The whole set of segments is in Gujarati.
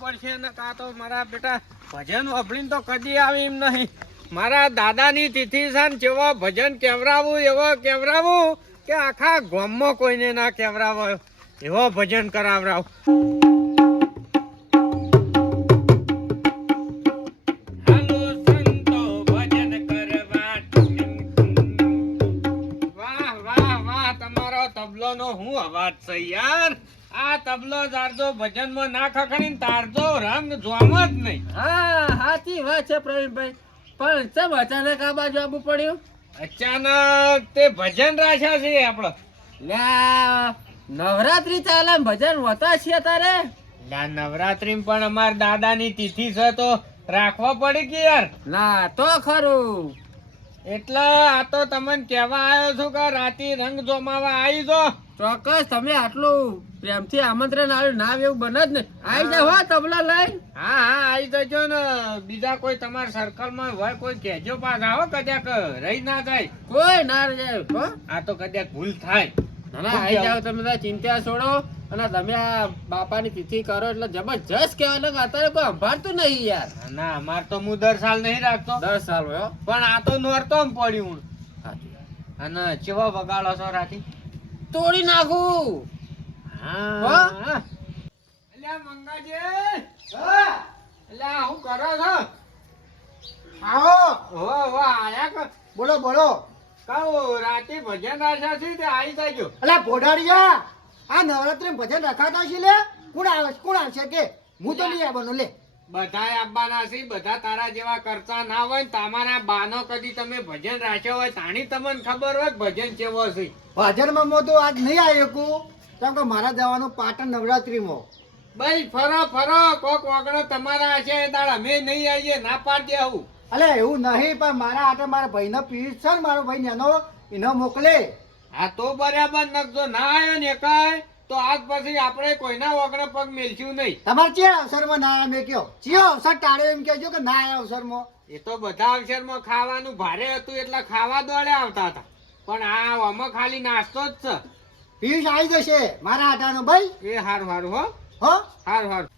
પડશે ને કા તો મારા બેટા ભજન વાપરીને તો કદી આવી એમ નહીં. મારા દાદાની તિથિ છે ને જેવો ભજન કેવરાવું એવો કેવરાવું કે આખા ગામમાં કોઈને ના કેવરાવો એવો ભજન કરાવરાવ. હું અવાજ છે યાર. આ તબલો તારજો ભજન માં ના ખખડીને તારજો રંગ જોમ જ નહીં. હા સાચી વાત છે પ્રવીણભાઈ, પણ ચમ અચાનક આ બાજુ આવવું પડ્યું? અચાનક તે ભજન રાખ્યા છે આપડે. નવરાત્રી ચાલે ભજન હોતા છીએ તારે? નવરાત્રી પણ અમાર દાદાની તિથિ છે તો રાખવા પડે કે યાર. ના તો ખરું. એટલે આ તો તમને કેવા આવ્યો છું કે રાતી રંગ જોમાવા આવી જો. ચોક્કસ તમે આટલું પ્રેમથી આમંત્રણ આવ્યું ના એવું બને જ ને. આવી જાવ હો તબલા લઈ. હા હા આવી જજો ને. બીજા કોઈ તમારા સર્કલ માં હોય કોઈ કહેજો પાછા હો, કદાચ રહી ના જાય. કોઈ ના જાય હો. આ તો કદાચ ભૂલ થાય. ના આવી જાવ તમે ચિંતા છોડો અને તમે આ બાપાની તિથિ કરો એટલે જબરજસ્ત કહેવાય. અત્યારે કોઈ સંભાળતું નહીં યાર. ના અમાર તો હું 10 સાલ નહીં રાખતો. 10 સાલ હોય પણ આ તો નોરતો પડ્યું. અને ચેવા વગાડો છો રાતી? તોડી નાખું. હા અલ્યા મંગાજી. હા અલ્યા હું કરો છો? આવો. હો હો આયા કે? બોલો બોલો. કહું રાતે ભજન રાખ્યા છે તે આવી જજો. અલા ભોડાડિયા, આ નવરાત્રી ભજન રખાતા છે લે. કોણ આવશે કે હું તો નહીં આવવાનો લે. બધાય આવવાના છે. બધા તારા જેવા કરતા ના હોય ને તમારા બાનો કદી તમે ભજન રાખ્યો હોય તાણી તમને ખબર હોય ભજન કેવો છે. ભજનમાં મો તો આજ નહીં આવ્યો કુ, કેમ કે મારા જવાનું પાટણ નવરાત્રીમાં. ભાઈ ફરો ફરો કોક વાગડો તમારા હશે તાળ અમે નહીં આવીએ ના પાડી આવું. અલે એવું નહીં, પણ મારા આટે મારા ભાઈનો પીસ છે ને, મારો ભાઈ નેનો એને મોકલે. હા તો બરાબર નખજો. ના આવ્યો ને એકાય તો આજ પછી આપણે કોઈના વગર પગ મેલશું નહીં. તમારે ચિયા અવસરમાં ના આવે કયો? ચિયો અવસર ટાળ્યો એમ કહેજો કે ના આવ્યા અવસરમાં. એ તો બધા અવસરમાં ખાવાનું ભારે હતું એટલે ખાવા દોડે આવતા હતા, પણ આ આમાં ખાલી નાસ્તો જ છે. પીસ આવી જશે મારા આટાનો ભાઈ. એ હારું હારું હો હો હારું હારું.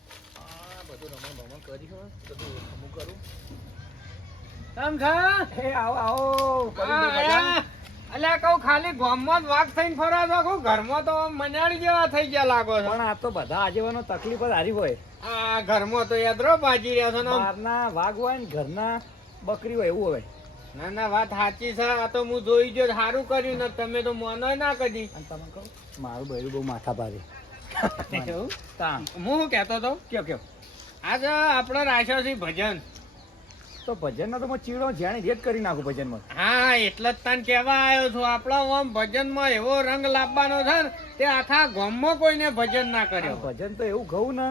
અલ્યા કહું ખાલી ગામમાં જ વાઘ થઈને ફરો છો, ઘરમાં તો મનાડી જેવા થઈ ગયા લાગો છો. પણ આ તો બધા આજીવનો તકલીફ જ હારી હોય. આ ઘરમાં તો યાદરો બાજી રહ્યા છો ને. બહારના વાઘ હોય ને ઘરના બકરી હોય એવું હોય. ના ના વાત સાચી છે. આ તો હું જોઈ જો સારું કર્યું ને તમે તો મોનો ના કરી. તમે કહું મારું બૈરું બહુ માથા ભારે. હું શું કેતો હતો કયો આજે આપણે રાખ્યો છે ભજન. તો ભજન તો ચીડો જ્યાં રેટ કરી નાખું ભજનમાં. હા એટલે જ તને કેવા આવ્યો છું. આપડો આમ ભજનમાં એવો રંગ લાવવાનો છે ને તે આખા ગામમાં કોઈને ભજન ના કર્યો. ભજન તો એવું કહું ને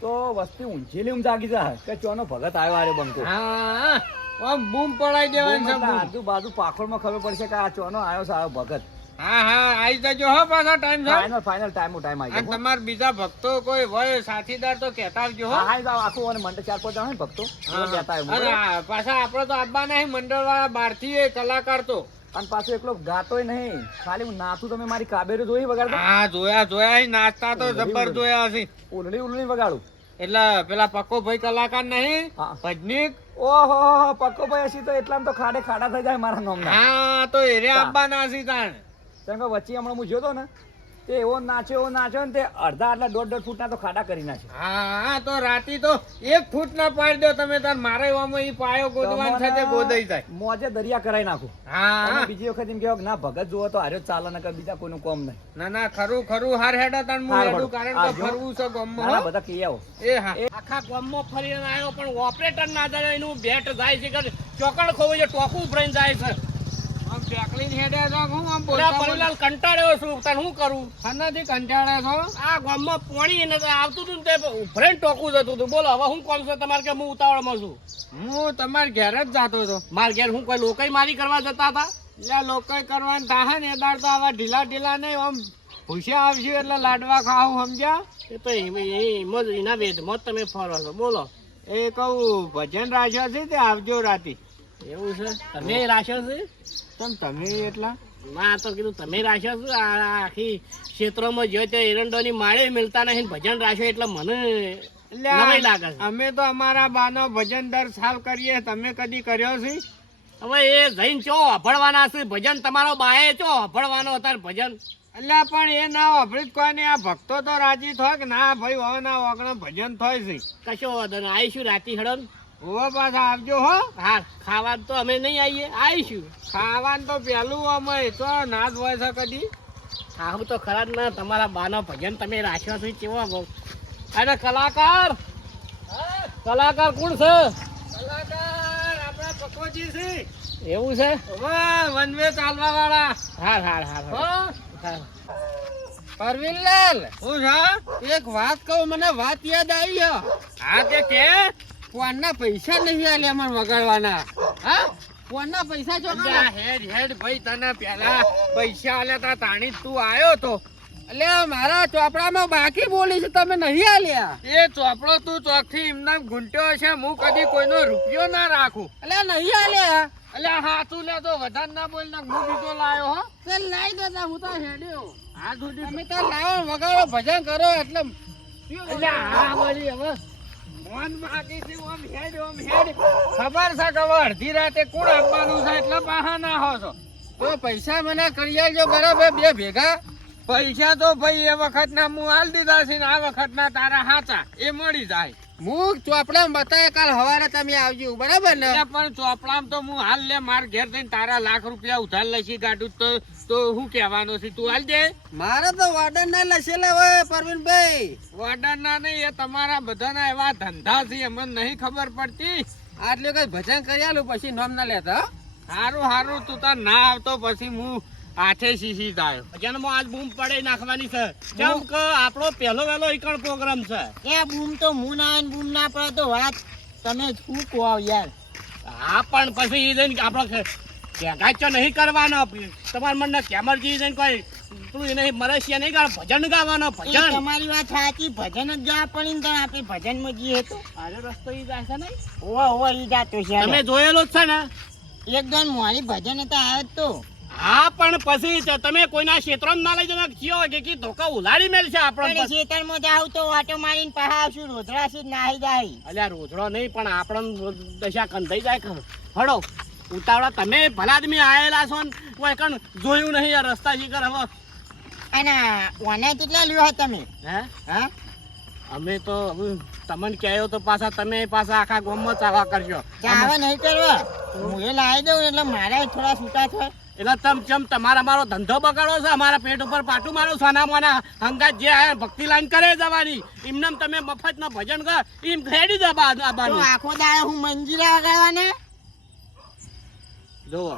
તો વસ્તી ઊંચેલી જાગી જાય કે ચોનો ભગત આવ્યો આરે બંકો. હા આમ બૂમ પડાઈ દેવાની છે. આજુબાજુ પાખોળમાં ખબર પડશે કે આ ચોનો આવ્યો છે, આવ્યો ભગત. હા હા આવી જજો હો પાછા ટાઈમ છે. ફાઇનલ ટાઈમ આવી અને તમાર બીજા ભક્તો કોઈ હોય સાથીદાર તો કહેતા આવજો હો. હા આખું અને મંડળ 4-5 જણા હોય ભક્તો કહેતા આવે. પાછા આપડે તો આવવા નહીં મંડળ વાળા બહારથી કલાકાર તો. અને પાછું એકલો ગાતોય નહીં, ખાલી હું નાચું. તમે મારી કાબેરી જોઈ વગાડતો? હા જોયા નાચતા તો જબર જોયા હશે. ઉલણી વગાડું એટલે પેલા પક્કો ભાઈ કલાકાર નહીં ભજનીક. ઓહો પક્કો ભાઈ હશે તો એટલામાં તો ખાડા થઈ જાય મારા નામના. હા તો એરે આવવાના હશે તાણ. કેમ કે વચ્ચે હમણાં હું જોતો ને તે એવો નાચ્યો ને તે અડધા આટલા 1.5 ફૂટના તો ખાડા કરી નાખે. હા તો રાતી તો 1 ફૂટ ના પાડી દો તમે તાર. મારે ઈ પાયો ગોદવાન છે તે ગોદાઈ જાય. મોજે દરિયા કરાઈ નાખું. હા બીજી વખત એમ કહેવાય ના ભગત જોવો તો હાર્યો ચાલે ને બીજા કોઈનું કોમ નહીં. ના ના ખરું હાર હેડા તાણ હું હેડું કારણ કે ફરવું છે ગામમાં. બધા કહી આવો. એ હા આખા ગામમાં ફરીને આવ્યો પણ ઓપરેટર ના જાય એનું બેટ જાય છે કે ચોકડ ખોવે છે ટોકું ભરાઈને જાય છે. કંટાળ્યો છું તને શું કરું? નથી કંટાળ્યો છો? આ ગામમાં પાણી આવતું હતું ને ફ્રેન્ડ ટોકું જતું હતું. બોલો હવે શું કામ છે તમારે કે હું ઉતાવળમાં છું? હું તમારે ઘેર જ જતો હતો. મારા ઘેર હું કોઈ લોકાઈ મારી કરવા જતા હતા? એટલે લોકાઈ કરવાની થાય ને એ દાડ તો આવા ઢીલા નહીં આમ ભૂસ્યા આવશે એટલે લાડવા ખાવું સમજ્યા? એ તો એના વેદમાં તમે ફરો છો. બોલો એ કહું ભજન રાખ્યો છે તે આવજો રાતી. એવું છે? તમે રાખ્યો છે? તમે એટલા ના તો કીધું તમે રાખ્યો શું આ આખી ક્ષેત્રોમાં જોયો તે એરંડોની માળે મિલતા નહીં ને ભજન રાખ્યો એટલે મને નવાઈ લાગે છે. અમે તો અમારા બાનો ભજન દર સાલ કરીએ, તમે કદી કર્યો છે? હવે એ જઈને ચો અભળવાના છે ભજન, તમારો બાએ ચો અભળવાનો હતા ભજન. અલ્યા પણ એ ના વાપરી કોઈ નહીં, આ ભક્તો તો રાજી થાય કે ના ભાઈ હવે ના વાગણા ભજન થાય છે. કશો વાંધો નહીં, આવીશું રાતી હડન. હવે પાછા આવજો હો. હા ખાવા તો અમે નહીં આવીએ, આવીશું. ખાવાનું તો પેલું અમે તો ના જ હોય છે કદી. ખાવું તો ખરા જ ને, તમારા બાનો ભજન તમે રાખ્યો છો કેવો. અને કલાકાર કલાકાર કોણ છે? કલાકાર આપણા પકોજી છે. એવું છે? વન વે ચાલવા વાળા. હાર હાર હાર હો હાર. પરવીનલાલ, હું છે એક વાત કહું, મને વાત યાદ આવી છે. હા તે કે ફોનના પૈસા નહીં આલ્યા મને વગાડવાના. હા ફોનના પૈસા જો અલ્યા હેડ હેડ ભાઈ, તને પેલા પૈસા આલ્યા તા તાણી જ તું આવ્યો તો. એટલે મારા ચોપડામાં બાકી બોલી છે, તમે નહીં આલ્યા. એ ચોપડો તું ચોકથી એમના ગુંટ્યો છે, હું કદી કોઈનો રૂપિયો ના રાખું. એટલે નહીં આલ્યા. અલ્યા હાથું લે તો વધારે ના બોલ ને, હું બીજો લાયો હો. તે લાઈ દેતા, હું તો હેડ્યો. હા સુધી તમે તો લાવો વગાડો ભજન કરો એટલે. અલ્યા હા વળી હવે મોન બાકી છે, ઓમ હેડ ઓમ હેડ. ખબર છે કે હવે અડધી રાતે કોણ આપવાનું છે એટલે પાહા ના હો છો. તો પૈસા મને કરી આલજો બરાબર, બે ભેગા. પૈસા તો ભાઈ એ વખત ના હું હાલ દીધા છે ને આ વખત ના તારા હાચા એ મળી જાય. હું ચોપડા બતાવે કાલ હવારે તમે આવજો બરાબર ને. પણ ચોપડામાં તો હું હાલ લે માર ઘેર જઈને તારા લાખ રૂપિયા ઉધાર લસી કાઢું તો હું કહેવાનું છે, તું હાલ દે. મારે તો વાર્ડન ના લસેલા હોય પરવીનભાઈ. વાર્ડન ના નહીં, એ તમારા બધાના એવા ધંધા છે, અમને નહીં ખબર પડતી. આટલે કઈ ભજન કરી આલું પછી નોમ ના લેતા. હારું હારું, તું તાર ના આવતો પછી હું આઠે સીસી જાય. ભજનમાં આજ બૂમ પડે નાખવાની છે, કેમ કે આપણો પહેલો વહેલો એકણ પ્રોગ્રામ છે. એ બૂમ તો હું ના આવે ને બૂમ ના પડે તો વાત તમે શું કહો યાર. હા પણ પછી એ જઈને આપણો ગાચો નહીં કરવાનો, તમારા મનને કેમરજી જઈને કોઈ તું એને મરસિયા નહીં ગાવ, ભજન ગાવાનો. એ ભજન તમારી વાત સાચી, ભજન જ જા પડી ને આપણે ભજનમાં જઈએ તો આજો રસ્તો ઈ જાય છે ને, ઓવા ઓવા ઈ જાતો છે. તમે જોયેલો જ છે ને. એકદમ મારી ભજન હતા આવે તો. હા પણ પછી તમે કોઈના ક્ષેત્રમાં ના લઈ જવા કયો કે ધોકા ઉલાડી મેલ છે પણ આપણને. ખેતરમાં જાવ તો વાટો મારીને પાછા આવશું, રોધડા થી નાહી જાય. અલ્યા રોજડો નહીં પણ આપણને દશા કંધાઈ જાય ખબર. હડો ઉતાવળા, તમે ભલા આદમી આયેલા છો ને કોઈ કણ જોયું નહીં આ રસ્તા શીખર. હવે અને ઓને કેટલા લ્યો તમે? હે હા અમે તો હવે તમને કહ્યો તો પાછા તમે પાછા આખા ગામમાં ચાવા કરશો. ચાવા નહીં કરવા, હું એ લાવી દઉં એટલે મારે થોડા છૂટા થાય. એટલે તમ ચમ તમારા મારો ધંધો બગાડો છે, અમારા પેટ ઉપર પાટું મારો સોના મોના હંગાત જે આયા ભક્તિ લાઈન કરે જવાની. એમને તમે મફત નો ભજન કર એમ ખેડી તો દબાનું. આખો દાડો હું મંજીરા વગાડવાને. જુઓ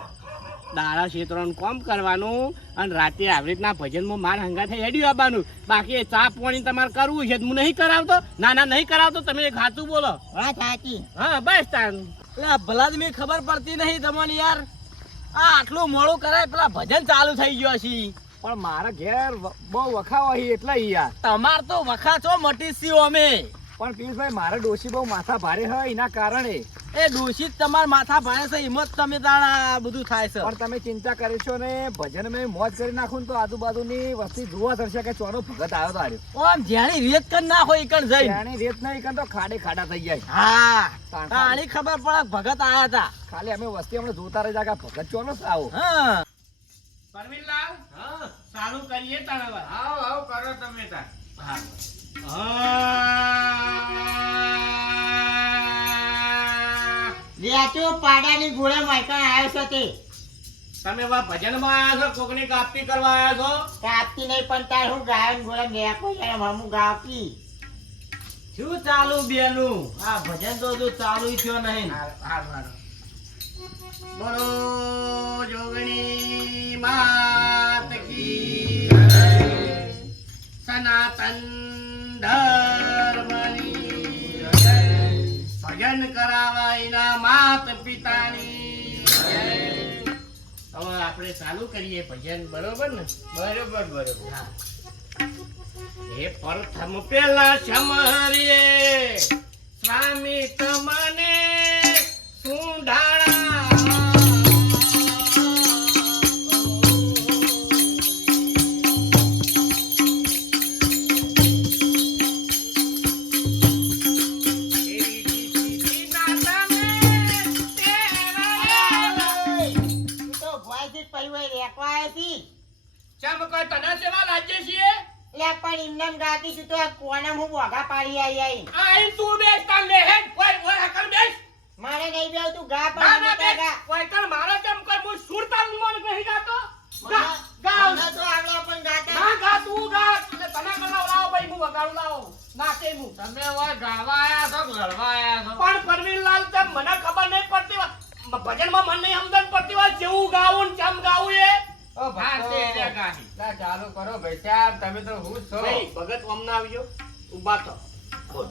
દાડા ક્ષેત્રોનું કામ કરવાનું અને રાતે આવી રીતના ભજનમાં માર હંગાથે હેડી આવવાનું. બાકી ચા પાણી તમારે કરવું છે, હું નહીં કરાવતો. ના ના નહીં કરાવતો, તમે એક હાથું બોલો. વાત સાચી. હા બસ તાર. એટલે ભલાદમી ખબર પડતી નહીં તમને યાર, આ આટલું મોડું કરાય પેલા ભજન ચાલુ થઈ ગયો છે. પણ મારા ઘેર બહુ વખાવો એટલે યાર. તમાર તો વખા છો મટી છીએ અમે. પણ પિયુષભાઈ મારા ડોશી બહુ માથા ભારે હોય એના કારણે. એ દોષિત તમાર માથા ભારે છે, હિંમત તમે તાણા બધું થાય છે. પણ તમે ચિંતા કરી છો ને ભજન મેં મોજ કરી નાખું ને તો આજુબાજુની વસ્તી જોવા થશે કે ચોનો ભગત આવ્યો તો આર્યો. ઓમ જ્યાંની રેત કર નાખો ઈકણ જઈ. ત્યાંની રેત નહીં કર તો ખાડે ખાડા થઈ જાય. હા તાણી ખબર પડે ભગત આયા હતા. ખાલી અમે વસ્તી હમણાં જોતા રહી જાય કે ભગત ચોનો જ આવો. હા પરવીનલાલ, હા ચાલુ કરીએ તાણા. આવો આવો કરો તમે તાર. હા વ્યાચો પાડાની ગોળા માયકણ આવ્યો છો તે. તમે વા ભજનમાં આયા છો, કોકની કાપી કરવા આયા છો? કાપતી નહીં પણ તાર હું ગાયન ગોળા ગયા કોઈ યાર હમું ગાપી. શું ચાલુ બેનું? આ ભજન તો જો ચાલુ થયો નહીં. બોલો જોગણી માત કી જય. સનાતન ધર્મની જય. ભજન કરાવા એના માત પિતાની જય. હવે આપણે ચાલુ કરીએ ભજન, બરોબર ને? બરોબર બરોબર. હા. એ પ્રથમ પેલા સમરીએ સ્વામી તમને સુંઢાળા ચમ કોઈ તને સેવા લાગે છીએ લે પણ ઇન્દમ ગાતી તું તો કોને હું બોગા પાડી આઈ આઈ તું બેસ તાન લે હે કોઈ હકર બેસ મારે નહીં બેવ તું ગા ના પણ ના બેસ ગા કોઈ કર મારા ચમ કોઈ હું સુરતાલ મન નહીં ગાતો ગા ગા ગા તો આવડે પણ ગાતા ના ગા તું ગા તને કરાવ લાવો ભાઈ હું વગાડું લાવો નાચે હું તમે ઓય ગાવા આયા છો કે લડવા આયા છો પણ પરવીનલાલ ચમ મને ખબર નહીં પડતી ભજનમાં મન નહીં સમજણ પડતી હોય જેવું ગાવું ને ચમ ગાવું એ ઓ ભાતે રે ગાહી લા ચાલુ કરો ભાઈ સાહેબ તમે તો હું છો ભાઈ ભગત ઓમના આવજો ઊભા તો બોલ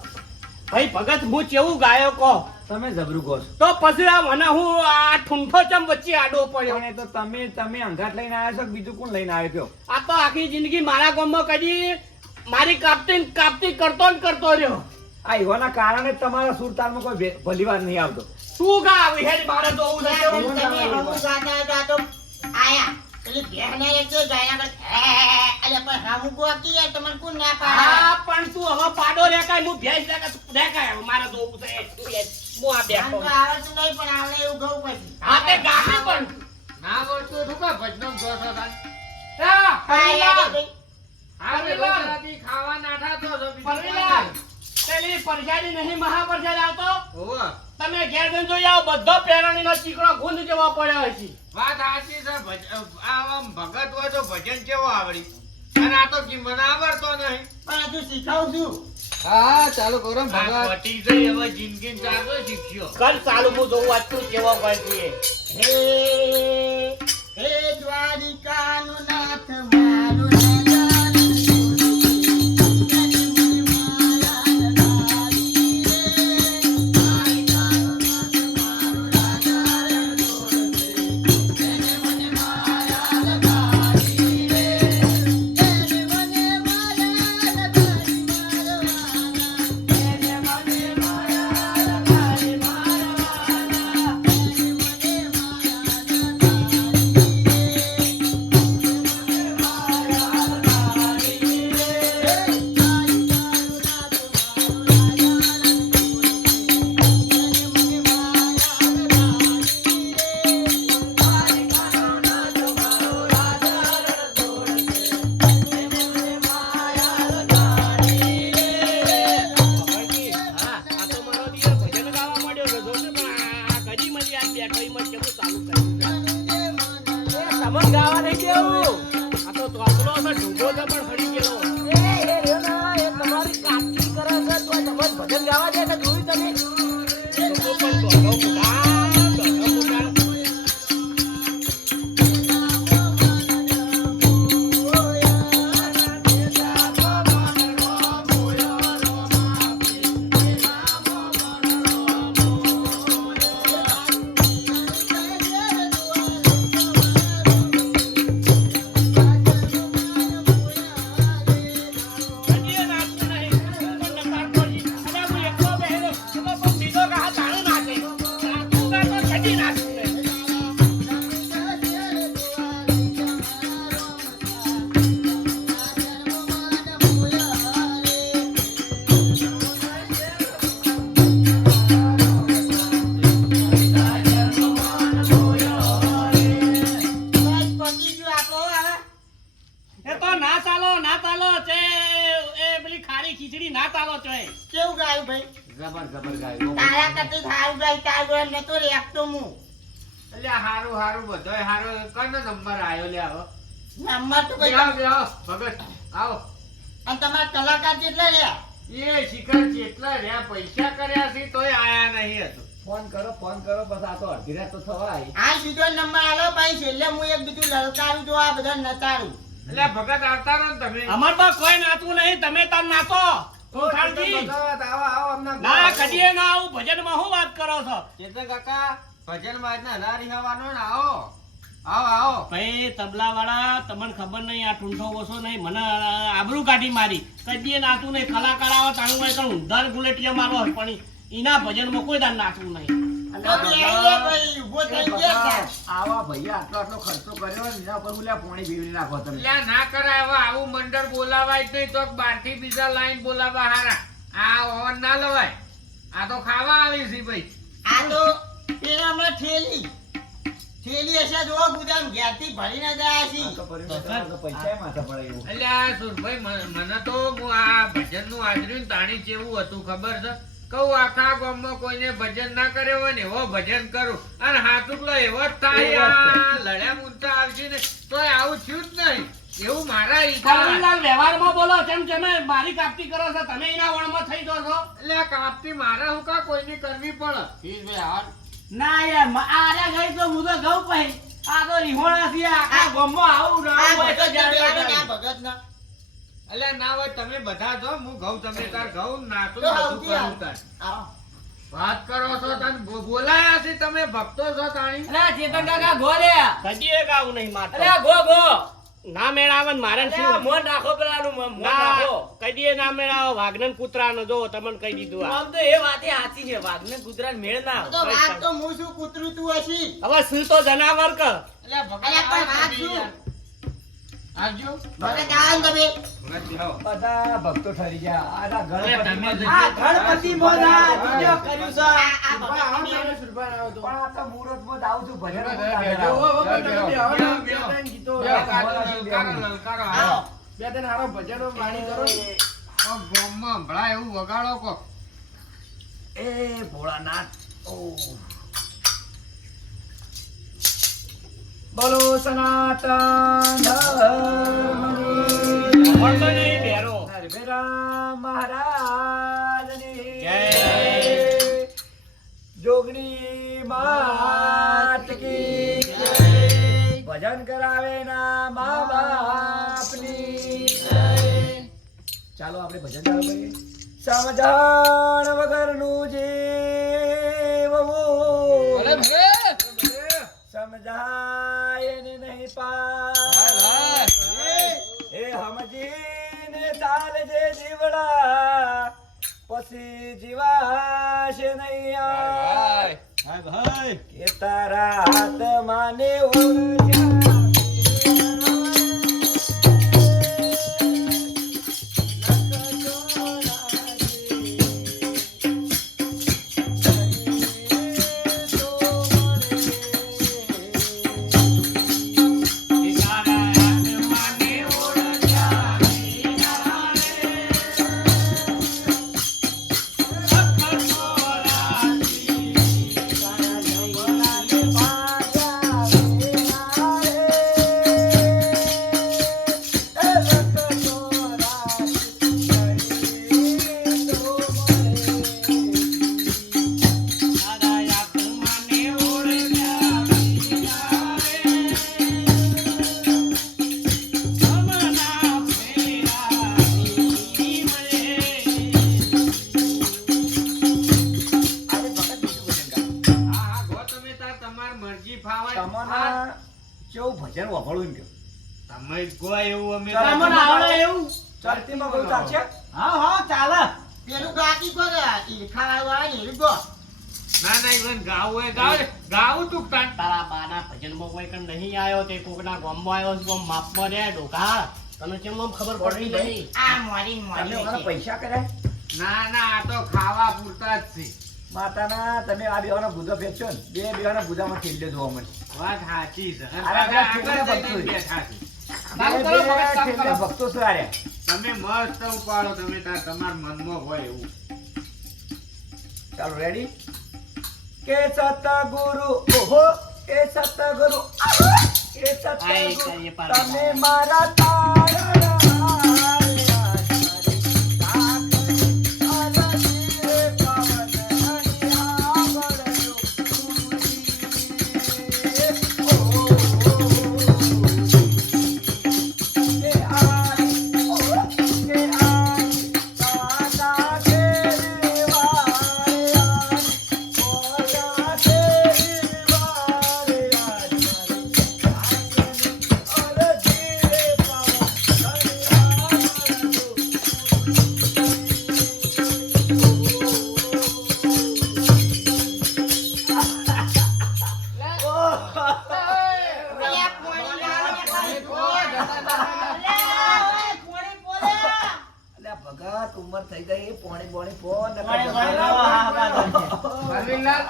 ભાઈ ભગત હું કેવું ગાયો કહો તમે જબરું કહો છો. તો પછી આ મને હું આ ઠૂંઠો ચમ વચ્ચે આડો પડ્યો પણ એ તો તમે અંગાત લઈને આવ્યા છો કે બીજું કોણ લઈને આવ્યો કયો? આ તો આખી જિંદગી મારા ગામમાં કદી મારી કાપતી કરતો ને કરતો રહ્યો આ એવાના કારણે જ તમારા સુરતાલમાં કોઈ ભલી વાર નહીં આવતો. તું ગા આવી હેડ મારે તો આવું છે હું તમે હમુ ગાતા હતા તો આયા પેલી બેહને એક જે ગાયા કર અલે પણ હમુ ગોકી યાર તમને કોણ ના પાડે હા પણ તું હવે પાડો રેકાય હું ભેંસ રેકાય મારે તો આવું છે હું આ આમ બેઠો તો આવડતું નહીં પણ આવડે એવું ગઉ પછી હા તે ગાને પણ ના બોલતો તું કા ભજનો જો છો તાન હા આયા પરવીનલાલ, આપણે ગુજરાતી ખાવા નાઠા તો છો બીજું કોઈ પરવીનલાલ, નહીં. પેલી પરસાદી નહીં મહાપરસાદ આવતો ઓવે તમે ઘેર જઈને જોઈ આવો બધો પેરણીનો ચીકણો ગુંદ જેવા પડ્યો હોય છે વાત સાચી છે આમ ભગત હોય તો ભજન કેવો આવડી અને આ તો કી મને આવડતો નહીં પણ હજુ શીખાવું છું હા ચાલુ કરો આ ભગત પટી ગઈ હવે જિંદગી ચાલો શીખ્યો કર ચાલુ હું જોઉં વાંચતું કેવો હોય છે હે હે દ્વારિકાનો નાથ મારો રાજા હા આ તો મારો દિયર ભજન ગાવા માંડ્યો છે જોશે પણ આ ઘડી મળી આ બેઠો ઈમાં કેવું ચાલુ કર્યું છે એ તમને ગાવા નહીં દેવું આ તો તોકલો છે ઢૂંઢો છે પણ ફરી ગયેલો તમારી કાપી કરે છે તો તમને ભજન ગાવા દે છે જોયું તમે તો પણ દોડો મુઢા કદી નાચતું નહીં તું પણ નકાર પડી અને હું એકલો બેહેલો તો પણ બીજો ગા તાણું નાચે આ તું ગા તો કદી નાચતું નહીં બસ પતી ગયું આપો હવે એ તો ના ચાલો છે એ પેલી ખારી ખીચડી ના ચાલો છે કેવું ગાયું ભાઈ જબર જબર ગાયું. તારા કરતી સારું ગાય તાર જોડે નતો રેખતો હું એટલે હારું હારું બધોય હારો કનો નંબર આયો લે આવો નંબર તો કઈ આવો ભગત આવો અને તમારા કલાકાર કેટલા રહ્યા એ શિખર જેટલા રહ્યા પૈસા કર્યા છે તોય આયા નહીં હતું ફોન કરો બસ આ તો અડધી રાત તો થવા આવી. આ બીજો નંબર આલો ભાઈ છેલ્લે હું એક બીજું લલકારું જો આ બધા નચારું એટલે ભગત આવતા રહો ને તમે અમાર તો કોઈ નાચવું નહીં તમે તાર નાચો કોઠાણજી. ભગત આવો આવો અમને ના કદીએ ના આવું ભજનમાં શું વાત કરો છો ચેતન કાકા ભજન માં ના લારી હવાનો ને આવો આવો આવો ભાઈ તબલા વાળા તમને ખબર નહીં આ ઠૂંઠો ઓછો નહીં મને આબરૂ કાઢી મારી કદીએ નાચવું નહીં કલાકાર આવે તાણું હોય તો ઊંધાર ગુલેટિયા મારો પણ એના ભજનમાં કોઈ દાન નાચવું નહીં તો બેહીએ ભાઈ ઊભો થઈ ગયા છે. આવા ભૈયા આટલો ખર્ચો કર્યો ને એના ઉપર હું લ્યા પોણી બીવી નાખો તમે. એટલે ના કરાય હવે આવું મંડળ બોલાવાય જ નહીં તો બહારથી બીજા લાઈન બોલાવા હારા આ ઓવન ના લવાય આ તો ખાવા આવી છે ભાઈ આ તો પેલા હમણાં ઠેલી થેલી હશે જો ગુદામ ઘેરથી ભરીને જાય છે. આ તો પરિવાર તો પૈસા માથે પડે એવું. અલ્યા સુરભાઈ મને તો હું આ ભજનનું હાજર્યું ને તાણી જેવું હતું ખબર છે કહું આખા ગામમાં કોઈને ભજન ના કર્યો હોય ને એવો ભજન કરું અને હાથુકલો એવો જ થાય આ લડ્યા મૂંઝા આવશે ને તોય આવું થયું જ નહીં એવું મારા ઈચ્છા કરુણલાલ વ્યવહારમાં બોલો કેમ તમે મારી કાપતી કરો છો તમે એના વણમાં થઈ દો છો એટલે આ કાપતી મારા હું કા કોઈની કરવી પડે ના યાર આરે ગઈ તો હું તો ઘઉં પહી આ તો રીહોણા થી આખા ગામમાં આવું આ રાવ હોય તો ભગત જાણવા ને જાય. આ ભગત ના એટલે ના હોય તમે બધા જો હું ઘઉં તમે તાર ઘઉં નાતું તો બધું આવતી કરું તાર આવો. વાત કરો છો તને બોલાયા છે તમે ભક્તો છો તાણી અરે ચેતન કાકા ગો રે કદી એક આવું નહીં મારતો અરે ગો ગો ના મેળાવન મારે શું મોન નાખો પેલાનું મોન નાખો કદી ના મેળાવો વાઘનન કૂતરાનો જો તમને કહી દીધું આમ તો એ વાતે સાચી છે વાઘનન કૂતરાને મેળ ના તો વાત તો હું શું કૂતરું તું હશી. હવે શું તો જનાવર ક એટલે અલ્યા પણ વાત શું? આવજો ભગત આવો ને તમે. બધા ભક્તો ઠરી ગયા. આના અરે તમે ગણપતિ જ- ગણપતિ મોના બીજો કર્યું છે આ ભગત ને પણ આ તો મુહૂર્તમાં જ આવું છું ભજન એવું વગાડો કો એ ભોળાનાથ બોલો સનાતન ધર્મની પડતો નહીં બેરો નરભેરા મહારાજની જય. જોગણી માત કી ભજન કરાવે ના મા બાપની ચાલો આપણે ભજન ચાલુ કરીએ. સમજણ વગરનું જીવવું સમજાય ને નહીં પા એ સમજીને ચાલજે જીવડા પછી જીવાશે નહીં આ. કે તારા હાથ માને મરજી ફાવે તમને કેવું ભજન વફળું ગયું તમે ગો એવું અમે તમને આવડે એવું ચરતીમાં બહુ ચાલશે. હા હા ચાલે પેલું ગાતી કો કે ઈરખા વાળું આવે ને ઈરખો. ના ના ઈવન ગાવું હોય ગાવું તું તાન તારા બાના ભજનમાં કોઈ કણ નહીં આવ્યો તે કોકના ગામમાં આવ્યો છે આમ માપમાં રે ડોકા તને કેમ આમ ખબર પડી નહીં આ મોરી તમે મોરી મને છે. પૈસા કર્યા ના ના આ તો ખાવા પૂરતા જ છે માતાના તમે આ બેવાનો બુધો ફેંકશો ને બે બેવાના બુધામાં ઠેલ્યો જોવા મળે. વાત સાચી છે અને અરે, પાછા અરે, આગળ જઈને ભક્તો. બેઠા છે. કામ બે કરો, ભગત, કામ ઠેલ્યા કરો. ભક્તો શું હાર્યા? તમે મસ્ત ઉપાડો તમે તાર તમારા મનમાં હોય એવું ચાલો રેડી કે સતગુરુ ઓહો એ સતગુરુ આહા! એ આય, સતગુરુ કરીએ પાછા. તમે મારા તારણા અલ્યા પોણી લાવો ને કોઈ પોર. અલ્યા ઓય પોણી પોલા. અલ્યા ભગત ઉંમર થઈ ગઈ પોણી બોણી ફોન પોણી બોણી લાવો, હા, હા, પરવીનલાલ,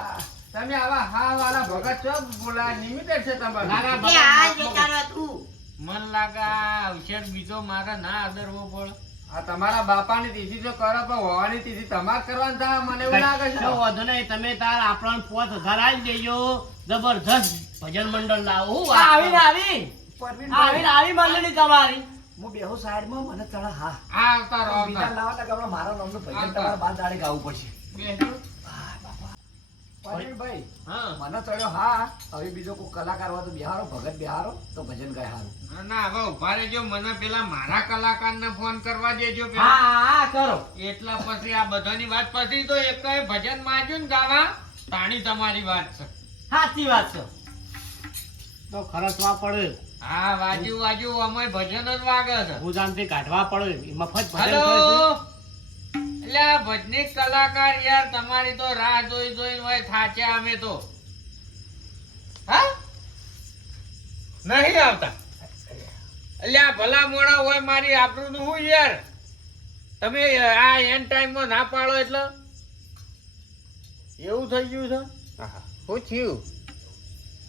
તમે અને આવા હા વાળા ભગત છો બોલા લિમિટેડ છે તમારે. ના, ના, કે આ જતા રહો તું. મન લાગા અવસર બીજો મારે ના આદરવો પડે. આ તમારા બાપાની તિથિ તો કરો પણ હોવાની તિથિ તમારે કરવાની થાય મને એવું લાગે છે. કશો વાંધો નહીં, તમે તાર આપણને 5000 આલી દેજો. જબરજસ્ત ભજન મંડળ લાવો. હું વાત કરું? પરવીનભાઈ, મંડળી તમારી. હું બેહુ સાઈડમાં મને ચડા હા આ આવતા રહો, બીજા આવતા. લાવો તો ગમણા મારા નામનું ભજન આવતા. તમારે બાર દાડે ગાવું પડશે બેસો. પરવીનભાઈ, હા. મને ચડ્યો હા હવે બીજો કોઈ કલાકાર હોય તો બિહારો ભગત બિહારો તો ભજન ગાય હારું. ના, ના, હવે ઉભા રહેજો. મને પેલા મારા કલાકારને ફોન કરવા દેજો પેલા. હા, કરો. એટલા પછી આ બધાની વાત પછી તો એકેય ભજન માંગ્યું ને ગાવા તાણી તમારી વાત છે. સાચી વાત છે. તો ખર્ચવા પડે. હા, વાજુ અમે ભજન જ વાગે છે. ભૂજામથી કાઢવા પડે. મફત ભજન હલો કરે છે. એટલે આ ભજનીક કલાકાર યાર તમારી તો રાહ જોઈ હોય થાચ્યા અમે તો. હા નહીં આવતા. એટલે આ ભલા મોણા હોય મારી આબરૂનું હું યાર. તમે આ એન્ડ ટાઈમમાં ના પાડો એટલે એવું થઈ ગયું છે. શું થયું?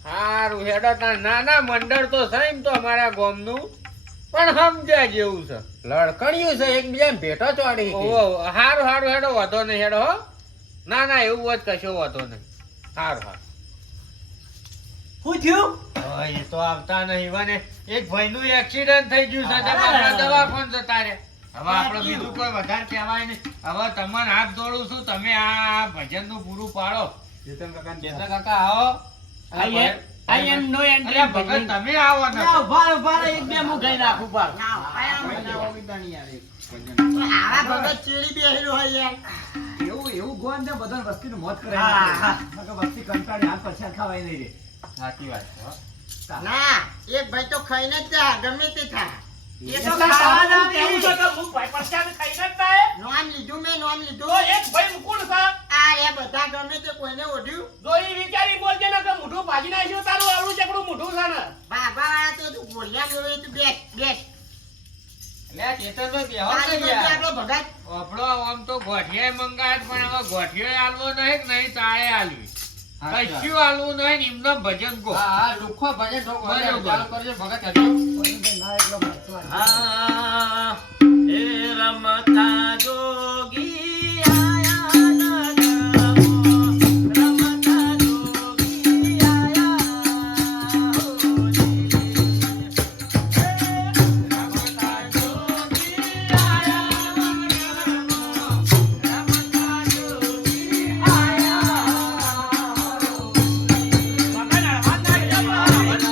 હારું હેડો તાણ. નાના મંડળ તો છે એમ તો અમારા ગામનું પણ સમજ્યા જેવું છે. લડકણિયું છે એકબીજાને ભેટો ચોડી. ઓહો, હારું હેડો વાંધો નહીં હેડો હો. ના ના એવું હોત કશો વાંધો નહીં. હારું. શું થયું? હવે એ તો આવતા નહીં વને એક ભાઈનું એક્સિડન્ટ થઈ ગયું છે. તે આપણે દવાખાને જતા રહે. હવે આપણે બીજું કોઈ વધારે કહેવાય નહીં. હવે તમને હાથ જોડું છું, તમે આ ભજનનું પૂરું પાડો. ચેતન કાકાને ચેતન કાકા આવો. I am no entry. અરે ભગત તમે આવો ને. ઉભા એક બે હું ગઈ નાખું પાર. ના, પાયામાં ના હોય. તો આવા ભગત ચેડી બેહેલો હોય યાર. એવું ગોન ને બધાને વસ્તીનું મોત કરે હા, હા. નકર વસ્તી કંટાળી હાથ પરસાદ ખાવાય નહીં રે. સાચી વાત છે હો. ના, એક ભાઈ તો ખાઈને જ જા, ગમે તે થા. એ તો એટલે ખાવા જાવ તેવું છે તો હું ભાઈ પરસાદ ખાઈને જ જાય. નોમ લીધું મેં નોમ લીધું. તો એક ભાઈ મુકુળ છે. આ રે બધા ગમે તે કોઈને ઓઢ્યું. જો ઈ વિચારી બોલજે ને કે મોઢું ભાજી નાખ્યું તારું આવડું ચકડું મોઢું છે ને. બાબા વાળા તો તું બોલ્યા જોડે તું બેસ બેસ. લે ચેતનભાઈ બેહો તારી ને જોડે યાર. આપણો ભગત. આપણો આમ તો ગોઠિયાય મંગાય પણ હવે ગોઠિયો આલવો નહીં કે નહીં તાળે આલવી. કશું આલવું નહીં ને એમને ભજન કહો. હા લુખો ભજન ઠોકો. બરોબર. ચાલુ કરજો ભગત હજો. પરવીનભાઈ, ના એટલો વાંચો આ. હા એ રમતા જોગી આયા નગમો, રમતા જોગી આયા હોજી. રમતા જોગી આયા નગમો, રમતા જોગી આયા હોજી. મગન હળવા નાખજો, હળવા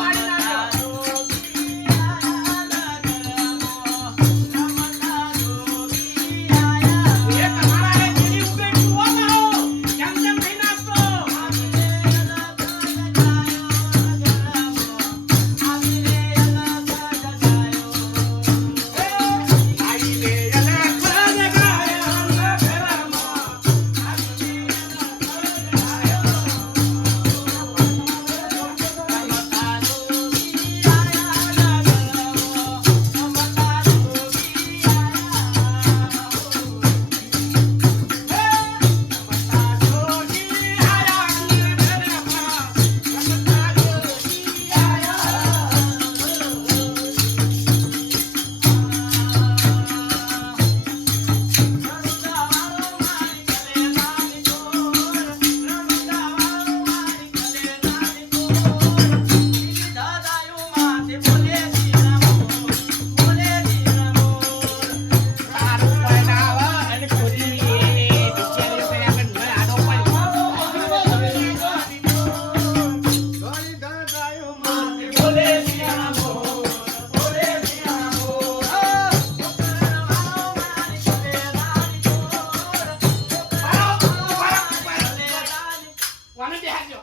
પાડી નાખજો.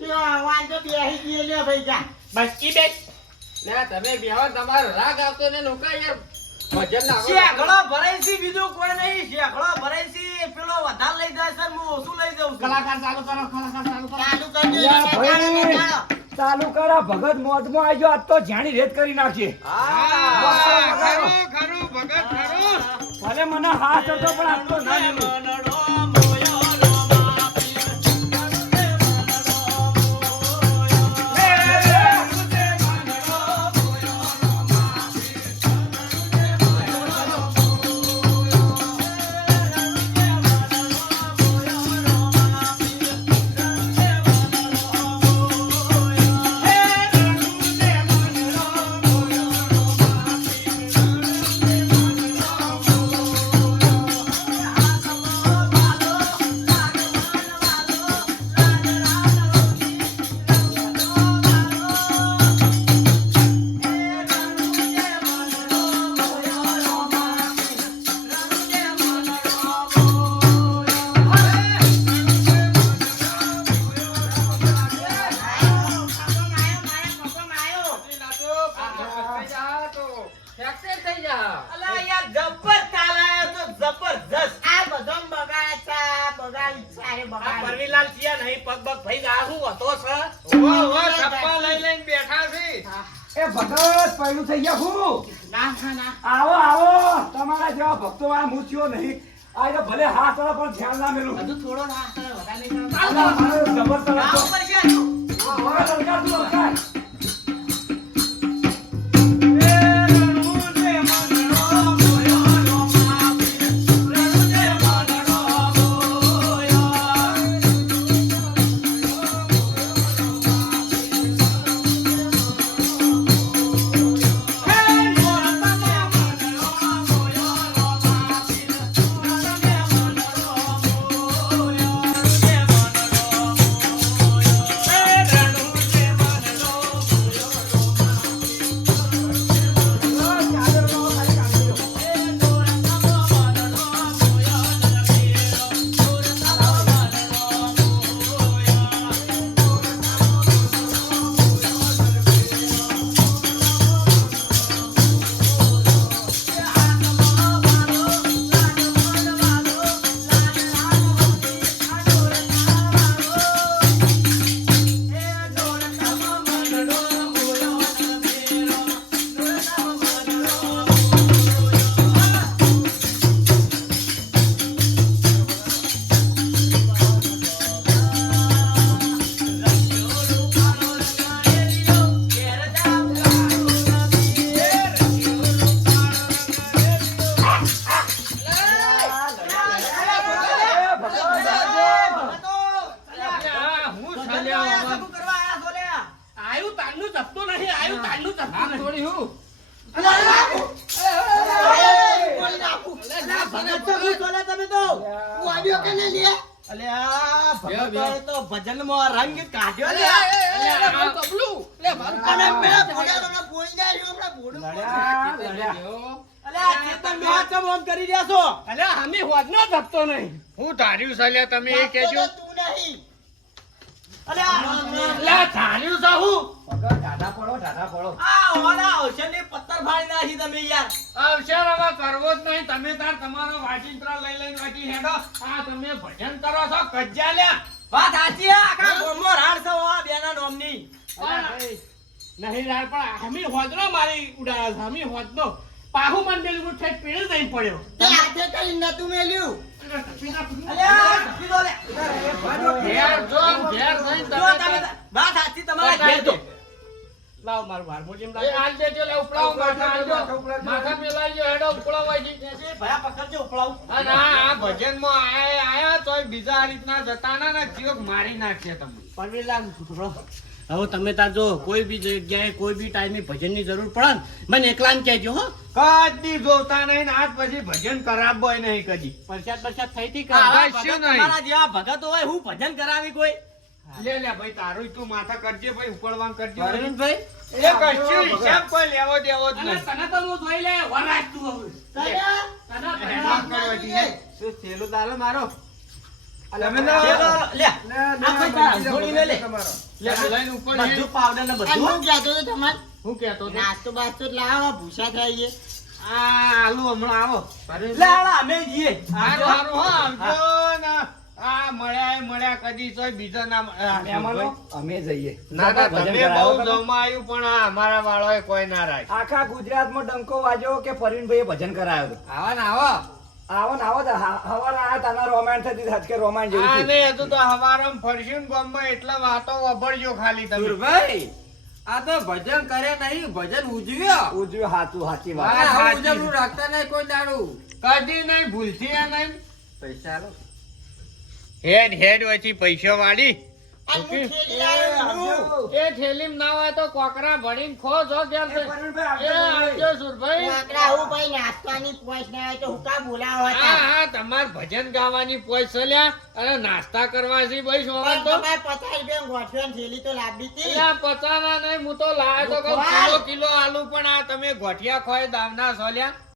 લ્યો, વાંધો બેસી ગયો લ્યો ભાઈ જા. બસ ઈ બેસ. લે તમે બેહો તમારો રાગ આવતો ને નોકા યાર ભજન ના શેકડો ભરાય છે, બીજું કોઈ નહીં. શેકડો ભરાય છે, પેલો વધારે લઈ જાય છે, હું ઓછું લઈ જાઉં છું. કલાકાર ચાલુ કરો, કલાકાર ચાલુ કરો. ચાલુ કરી દે, યા ચાલો, ભાઈ. ચાલો. ચાલુ કરા ભગત મોજમાં આવી ગયો આજ તો જાણી રેત કરી નાખશે ખરું ખરું ભગત ખરું. ભલે મને હાથ હતો પણ આજ તો ના લીધું. મનડો મોયો રો માપી. ફ્રેક્ચર થઈ જા. અલા યાર જબર ચાલાયો તો જબરજસ્ત. આ બધો બગાડ છે, બગાડ છે, અરે આ બગાડ. પરવીલાલ ચિયા નહીં પગ બગ ભાઈ આ શું હતો છે ઓ સપ્પા લઈને બેઠા છે. એ ભગત પહેલું થઈ ગયા હું. ના ના ના આવો આવો તમારા જેવા ભક્તો આ મૂછ્યો નહીં. આ તો ભલે હાથ વાળા પણ ધ્યાન ના મેલું. હજુ થોડો ના કરે, વધારે નહીં કરો. અલા, મારો જબર તરફ ના તો. ઉપર છે. મારો લલકાર તું લલકાર. હું ચાલ્યો આમાં. આયુ તાનનું જપતો નહીં આયુ તાનનું જપતો હાથ નહીં થોડી હું. બોલી નાખું. અલા, ભગત તો હું બોલે તમે તો. હું આવ્યો કે નહીં લે? અલ્યા બે, બે. ભગત તો ભજનમાં રંગ કાઢ્યો ને. મારું કપલું. લે મારું અને કપલું. પેલા ભોળા તમને બોલી ના રહ્યો, હમણાં ભોળું લડ્યા, લડ્યા. જો. અલ્યા ચેતન મેં કેમ આમ કરી રહ્યા છો? અલ્યા હમી હોદનો જપતો નહીં હું ધાર્યું છે લ્યા તમે એ વાગતો કહેજો. તો તું નહીં. અલ્યા લ્યા ધાર્યું છે હું. ભગત ઢાઢા પડો ઢાઢા પડો. આ ઓલા ઔષધની પત્તર ફાડી નાખી તમે યાર. અવસર હવે કરવો જ નહીં. તમે તાર તમારો વાચિંત્ર લઈને વાંચી હેડો. આ તમે ભજન કરો છો કજ્જા લ્યા. વાત સાચી હે, આખા ગામમાં રાડ છે આ બેના નામની. નહીં યાર પણ હમી હોદનો મારી ઉડાડ્યો છે હમી હોદનો પાહુ મન પેલું હું ઠેક પીડે નહીં પડ્યો તે હાથે કરીને નતું મેલ્યું. અલ્યા ઢપી દો લે. ઘેર જો ઘેર જઈને જો તમે તમે તાર- વાત સાચી તમારા ઘેર જો. લાવ મારું બાર મોજીમ એ હાલ દેજો લે ઉપડાવો માથા આલજો. માથા મેલાવજો હેડો ઉપડાવો અહીંથી. જશે ભયા પકડજો ઉપડાવું. અને આ ભજનમાં આયા તોય બીજા આ રીતના જતા ના ને જીવક મારી નાખશે તમને. પરવીલાલ હવે તમે તાર જો કોઈ બી જગ્યાએ કોઈ બી ટાઈમે ભજનની જરૂર પડે ને મને એકલાને કહેજો હો કદી જોતા નહીં ને આજ પછી ભજન કરાવવો નહીં કદી. પ્રસાદ થઈ હતી આવા કશું ભગત નહીં. તમારા જેવા ભગત હોય હું ભજન કરાવી કોઈ. લે લે ભાઈ તારું તું માથા કરજે ભાઈ ઉપડવાન કરજે. અરવિંદભાઈ એ કશું હિસાબ કોઈ લેવો દેવો જ અને નહીં. તને તો હું જોઈ લે વરાજ તું હવે તારા? તને હેરાન કરવા જઈએ. શું થેલું દાલો મારો? તમે તો- ચલો, લે. આ કોઈ તારા ધોળીને લે. લે, લઈને ઉપર બધું જઈ. પાવડર ને અને બધું. હું કહેતો હતો તમારે હું કહેતો હતો? નાસ્તો બાસ્તો જ લાવો, ભૂસા થઈએ. આ આલુ હમણાં આવો. લે આલા અમે જઈએ. હારું, હારું, હો, આવજો ને. આ મળ્યા કદી તોય બીજો ના મહેમાનો, અમે જઈએ. ના ના ભજન તમે કરાવો બહુ તમે. જમા આવ્યું પણ આ અમારા વાળોએ કોઈ ના રાખ. આખા ગુજરાતમાં ડંકો વાગ્યો કે પરવીનભાઈએ ભજન કરાયો હતો. આવા ને આવો. આવો ને આવો તો હવારે આ તાના રોમાન્સ થતી હતી, કે રોમાન્સ જેવું આ થયું. ને હજુ તો હવારમાં ફરશું ને ગામમાં એટલે વાતો વભળજો ખાલી તમે. સુરભાઈ આ તો ભજન કરે નહીં ભજન ઉજવ્યો ઉજવ્યું હાચું, સાચી વાત. હા. આવું સાચી. ઉજવણું રાખતા નહીં કોઈ દાડું કદી નહીં ભૂલથી આ નહીં. પૈસા આલો હેડ વચ્ચે પૈસા વાળી. અને હું ખેલી લાવ્યો છું. એ થેલીમ ના હોય તો કોકરા ભરીને ખો જો ઘેર એ છે. પરવીનભાઈ એ આવજો. આવજો સુરભાઈ. લાકડા હું ભાઈ નાસ્તાની પોચ ના હોય તો હું કા બોલાવો હા હતા. હા તમાર ભજન ગાવાની પૈસા લ્યા અને નાસ્તા કરવા છે ભાઈ પણ સોમવાર તો. તમારે 50 રૂપિયા ગોઠવણ થેલી તો લાવી હતી. અલ્યા પચાના નહીં હું તો લાવ્યો તો કહું ભગવાન. કિલો આલુ પણ આ તમે ગોઠિયા ખોય દાવના સોલ્યા.